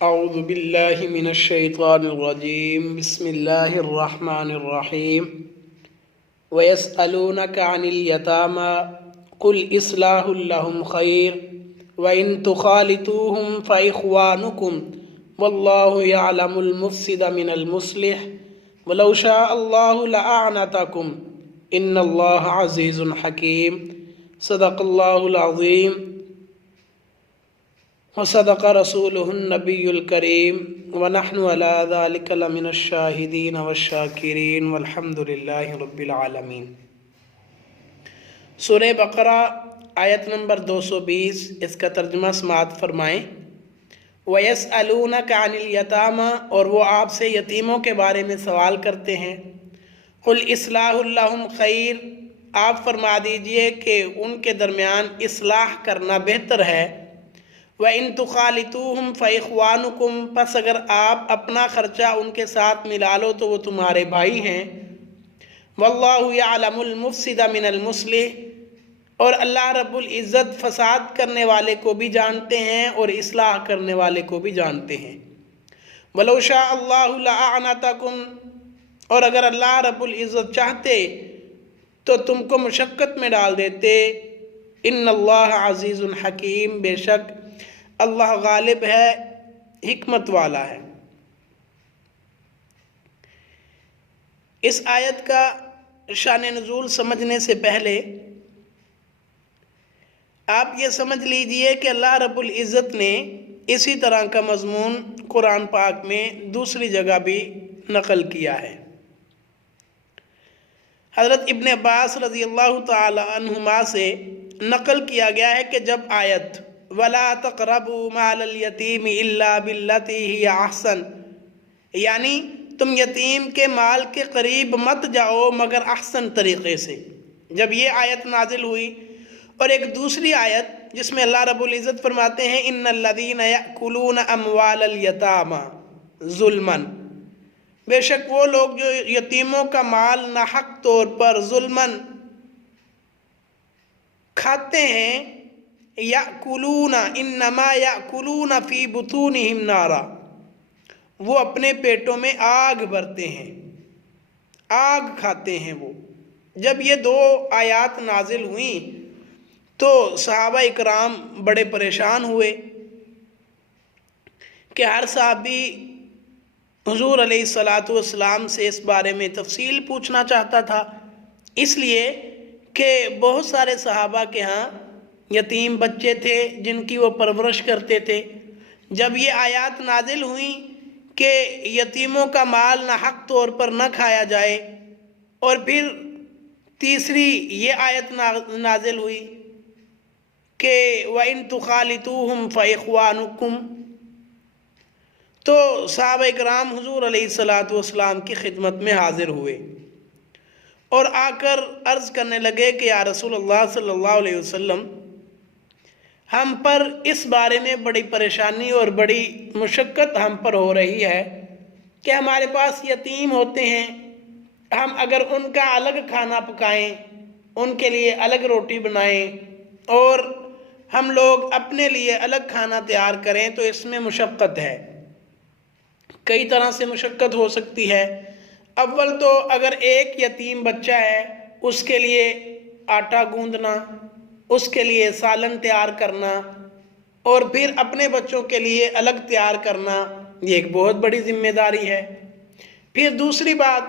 أعوذ بالله من الشيطان الرجيم بسم الله الرحمن الرحيم ويسألونك عن اليتامى قل إصلاح لهم خير وإن تخالطوهم فإخوانكم والله يعلم المفسد من المصلح ولو شاء الله لأعنتكم إن الله عزيز حكيم صدق الله العظيم وصدق رسوله النبي الكريم ونحن على ذلك لمن الشاهدين والشاكرين والحمد لله رب العالمين۔ سورہ بقرہ آیت نمبر 220، اس کا ترجمہ سماعت فرمائیں۔ وَيَسْأَلُونَكَ عَنِ الْيَتَامَى، اور وہ آپ سے یتیموں کے بارے میں سوال کرتے ہیں۔ قُلْ إِصْلَاحٌ لَهُمْ خَيْرٌ، آپ فرما دیجئے کہ ان کے درمیان اصلاح کرنا بہتر ہے۔ وَإِن تُخَالِطُوهُمْ فَإِخْوَانُكُمْ، پس اگر آپ اپنا خرچہ ان کے ساتھ ملا لو تو وہ تمہارے بھائی ہیں۔ وَاللَّهُ يَعْلَمُ الْمُفْسِدَ مِنَ الْمُصْلِحِ، اور اللہ رب العزت فساد کرنے والے کو بھی جانتے ہیں اور اصلاح کرنے والے کو بھی جانتے ہیں۔ وَلَوْ شَاءَ اللَّهُ لَأَعْنَتَكُمْ، اور اگر اللہ رب العزت چاہتے تو تم کو مشقت میں ڈال دیتے۔ ان اللہ عزیز حکیم، بے شک اللہ غالب ہے، حکمت والا ہے۔ اس آیت کا شان نزول سمجھنے سے پہلے آپ یہ سمجھ لیجئے کہ اللہ رب العزت نے اسی طرح کا مضمون قرآن پاک میں دوسری جگہ بھی نقل کیا ہے۔ حضرت ابن عباس رضی اللہ تعالی عنہما سے نقل کیا گیا ہے کہ جب آیت وَلَا تَقْرَبُوا مَالَ الْيَتِيمِ إِلَّا بِالَّتِي هِيَ أَحْسَنُ، یعنی تم یتیم کے مال کے قریب مت جاؤ مگر احسن طریقے سے، جب یہ آیت نازل ہوئی، اور ایک دوسری آیت جس میں اللہ رب العزت فرماتے ہیں إِنَّ الَّذِينَ يَأْكُلُونَ أَمْوَالَ الْيَتَامَى ظُلْمًا، بے شک وہ لوگ جو یتیموں کا مال ناحق طور پر ظلمًا کھاتے ہیں، یأکلون انما یأکلون فی بطونہم نارا، وہ اپنے پیٹوں میں آگ بھرتے ہیں، آگ کھاتے ہیں وہ۔ جب یہ دو آیات نازل ہوئیں تو صحابہ اکرام بڑے پریشان ہوئے کہ ہر صحابی حضور علیہ الصلوۃ سے اس بارے میں تفصیل پوچھنا چاہتا تھا، اس لیے کہ بہت سارے صحابہ کے ہاں یتیم بچے تھے جن کی وہ پرورش کرتے تھے۔ جب یہ آیات نازل ہوئیں کہ یتیموں کا مال ناحق طور پر نہ کھایا جائے، اور پھر تیسری یہ آیت نازل ہوئی کہ وَإِن تُخَالِطُوهُمْ فَإِخْوَانُكُمْ، تو صحابہ اکرام حضور علیہ الصلوۃ کی خدمت میں حاضر ہوئے اور آ کر عرض کرنے لگے کہ یا رسول اللہ صلی اللہ علیہ وسلم، ہم پر اس بارے میں بڑی پریشانی اور بڑی مشقت ہم پر ہو رہی ہے کہ ہمارے پاس یتیم ہوتے ہیں، ہم اگر ان کا الگ کھانا پکائیں، ان کے لیے الگ روٹی بنائیں اور ہم لوگ اپنے لیے الگ کھانا تیار کریں تو اس میں مشقت ہے، کئی طرح سے مشقت ہو سکتی ہے۔ اول تو اگر ایک یتیم بچہ ہے، اس کے لیے آٹا گوندنا، اس کے لیے سالن تیار کرنا اور پھر اپنے بچوں کے لیے الگ تیار کرنا، یہ ایک بہت بڑی ذمہ داری ہے۔ پھر دوسری بات،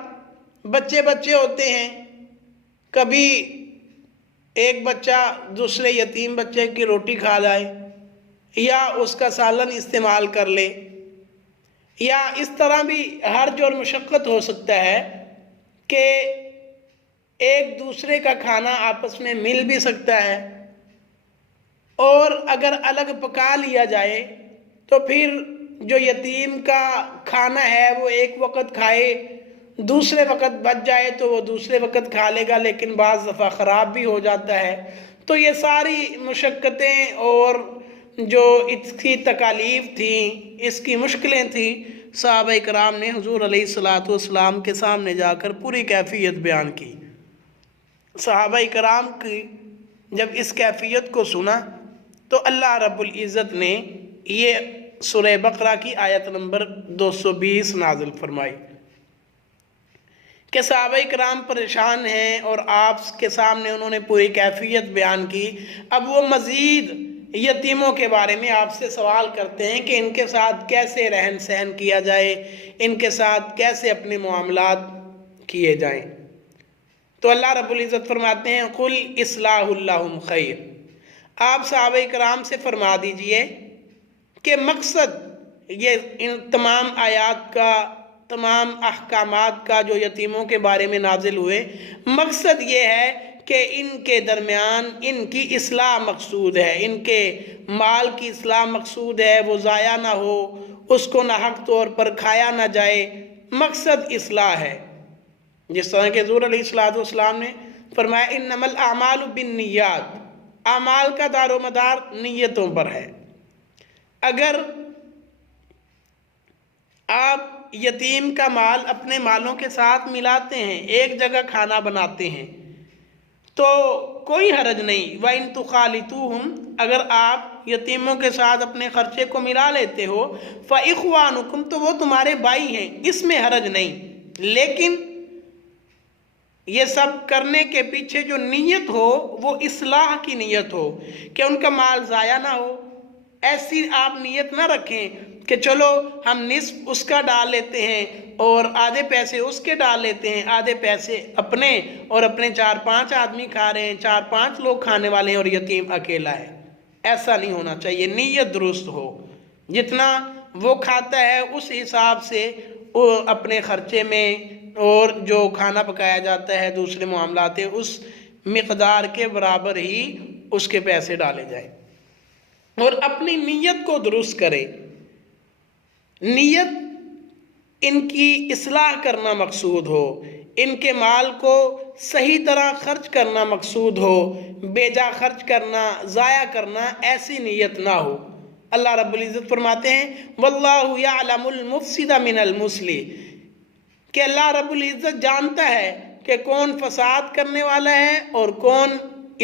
بچے ہوتے ہیں، کبھی ایک بچہ دوسرے یتیم بچے کی روٹی کھا جائے یا اس کا سالن استعمال کر لے، یا اس طرح بھی حرج اور مشقت ہو سکتا ہے کہ ایک دوسرے کا کھانا آپس میں مل بھی سکتا ہے، اور اگر الگ پکا لیا جائے تو پھر جو یتیم کا کھانا ہے وہ ایک وقت کھائے، دوسرے وقت بچ جائے تو وہ دوسرے وقت کھا لے گا، لیکن بعض دفعہ خراب بھی ہو جاتا ہے۔ تو یہ ساری مشقتیں اور جو اس کی تکالیف تھیں، اس کی مشکلیں تھیں، صحابہ اکرام نے حضور علیہ الصلوۃ کے سامنے جا کر پوری کیفیت بیان کی۔ صحابہ اکرام کی جب اس کیفیت کو سنا تو اللہ رب العزت نے یہ سورہ بقرہ کی آیت نمبر 220 نازل فرمائی کہ صحابہ کرام پریشان ہیں اور آپ کے سامنے انہوں نے پوری کیفیت بیان کی۔ اب وہ مزید یتیموں کے بارے میں آپ سے سوال کرتے ہیں کہ ان کے ساتھ کیسے رہن سہن کیا جائے، ان کے ساتھ کیسے اپنے معاملات کیے جائیں۔ تو اللہ رب العزت فرماتے ہیں قُلْ إِصْلَاحُ لَهُمْ خَيْرٌ، آپ صحابہ کرام سے فرما دیجئے کہ مقصد یہ ان تمام آیات کا، تمام احکامات کا جو یتیموں کے بارے میں نازل ہوئے، مقصد یہ ہے کہ ان کے درمیان ان کی اصلاح مقصود ہے، ان کے مال کی اصلاح مقصود ہے، وہ ضائع نہ ہو، اس کو ناحق طور پر کھایا نہ جائے، مقصد اصلاح ہے۔ جس طرح کہ حضور علیہ السلام نے فرمایا انما الاعمال بالنیات، اعمال کا دار و مدار نیتوں پر ہے۔ اگر آپ یتیم کا مال اپنے مالوں کے ساتھ ملاتے ہیں، ایک جگہ کھانا بناتے ہیں، تو کوئی حرج نہیں۔ وَإِن تُخَالِطُوهُمْ، اگر آپ یتیموں کے ساتھ اپنے خرچے کو ملا لیتے ہو، فَإِخْوَانُكُمْ، تو وہ تمہارے بھائی ہیں، اس میں حرج نہیں۔ لیکن یہ سب کرنے کے پیچھے جو نیت ہو وہ اصلاح کی نیت ہو، کہ ان کا مال ضائع نہ ہو۔ ایسی آپ نیت نہ رکھیں کہ چلو ہم نصف اس کا ڈال لیتے ہیں اور آدھے پیسے اس کے ڈال لیتے ہیں، آدھے پیسے اپنے، اور اپنے 4-5 آدمی کھا رہے ہیں، 4-5 لوگ کھانے والے ہیں اور یتیم اکیلا ہے۔ ایسا نہیں ہونا چاہیے، نیت درست ہو، جتنا وہ کھاتا ہے اس حساب سے وہ اپنے خرچے میں، اور جو کھانا پکایا جاتا ہے دوسرے معاملات ہیں اس مقدار کے برابر ہی اس کے پیسے ڈالے جائیں، اور اپنی نیت کو درست کرے۔ نیت ان کی اصلاح کرنا مقصود ہو، ان کے مال کو صحیح طرح خرچ کرنا مقصود ہو، بے جا خرچ کرنا، ضائع کرنا، ایسی نیت نہ ہو۔ اللہ رب العزت فرماتے ہیں وَاللَّهُ يَعْلَمُ الْمُفْسِدَ مِنَ الْمُصْلِحِ، کہ اللہ رب العزت جانتا ہے کہ کون فساد کرنے والا ہے اور کون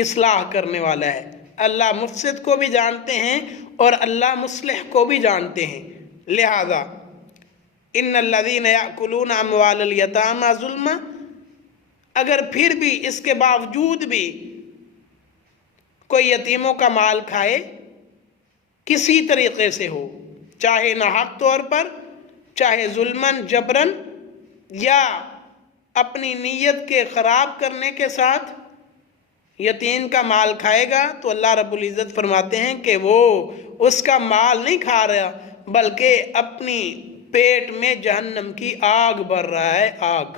اصلاح کرنے والا ہے۔ اللہ مفسد کو بھی جانتے ہیں اور اللہ مصلح کو بھی جانتے ہیں۔ لہذا ان الذین یأکلون اموال الیتامی ظلما، اگر پھر بھی اس کے باوجود بھی کوئی یتیموں کا مال کھائے کسی طریقے سے ہو، چاہے ناحق طور پر، چاہے ظلماً جبراً، یا اپنی نیت کے خراب کرنے کے ساتھ یتیم کا مال کھائے گا، تو اللہ رب العزت فرماتے ہیں کہ وہ اس کا مال نہیں کھا رہا بلکہ اپنی پیٹ میں جہنم کی آگ بھر رہا ہے، آگ۔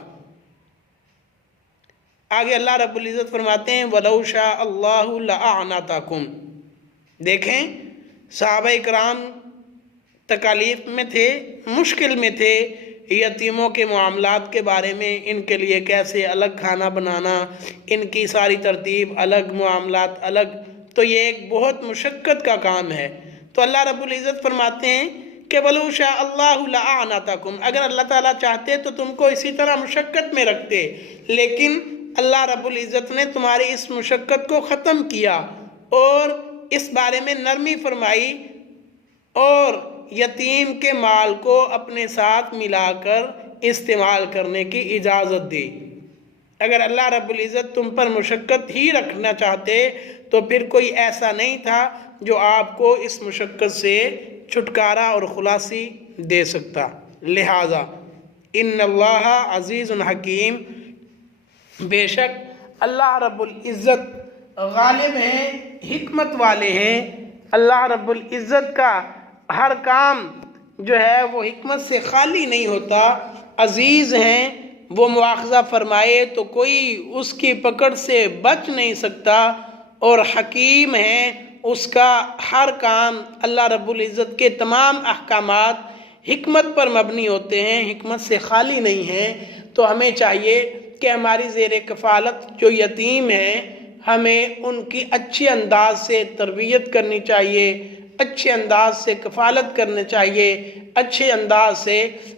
آگے اللہ رب العزت فرماتے ہیں وَلَوْ شَاءَ اللَّهُ لَأَعْنَتَكُمْ، دیکھیں صحابہ اکرام تکالیف میں تھے، مشکل میں تھے، یتیموں کے معاملات کے بارے میں، ان کے لیے کیسے الگ کھانا بنانا، ان کی ساری ترتیب الگ، معاملات الگ، تو یہ ایک بہت مشقت کا کام ہے۔ تو اللہ رب العزت فرماتے ہیں کہ وَلَوْ شَاءَ اللَّهُ لَأَعْنَتَكُمْ، اگر اللہ تعالیٰ چاہتے تو تم کو اسی طرح مشقت میں رکھتے، لیکن اللہ رب العزت نے تمہاری اس مشقت کو ختم کیا اور اس بارے میں نرمی فرمائی اور یتیم کے مال کو اپنے ساتھ ملا کر استعمال کرنے کی اجازت دی۔ اگر اللہ رب العزت تم پر مشقت ہی رکھنا چاہتے تو پھر کوئی ایسا نہیں تھا جو آپ کو اس مشقت سے چھٹکارا اور خلاصی دے سکتا۔ لہذا ان اللہ عزیز حکیم، بے شک اللہ رب العزت غالب ہیں، حکمت والے ہیں۔ اللہ رب العزت کا ہر کام جو ہے وہ حکمت سے خالی نہیں ہوتا، عزیز ہیں، وہ مواخذہ فرمائے تو کوئی اس کی پکڑ سے بچ نہیں سکتا، اور حکیم ہیں، اس کا ہر کام، اللہ رب العزت کے تمام احکامات حکمت پر مبنی ہوتے ہیں، حکمت سے خالی نہیں ہیں۔ تو ہمیں چاہیے کہ ہماری زیر کفالت جو یتیم ہیں، ہمیں ان کی اچھے انداز سے تربیت کرنی چاہیے، اچھے انداز سے کفالت کرنا چاہیے، اچھے انداز سے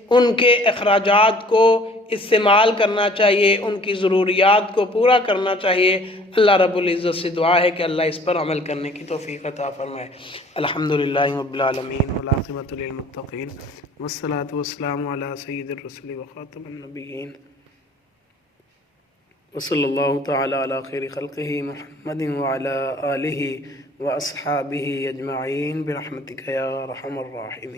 ان کے اخراجات کو استعمال کرنا چاہیے، ان کی ضروریات کو پورا کرنا چاہیے۔ اللہ رب العزت سے دعا ہے کہ اللہ اس پر عمل کرنے کی توفیق عطا فرمائے۔ الحمدللہ رب العالمین والعاقبۃ للمتقین والصلاۃ والسلام علی سید الرسل وخاتم النبیین وصلی اللہ تعالی علی خیر خلقہ محمد وعلی آلہ واصحابہ اجمعین برحمتک یا ارحم الراحمین۔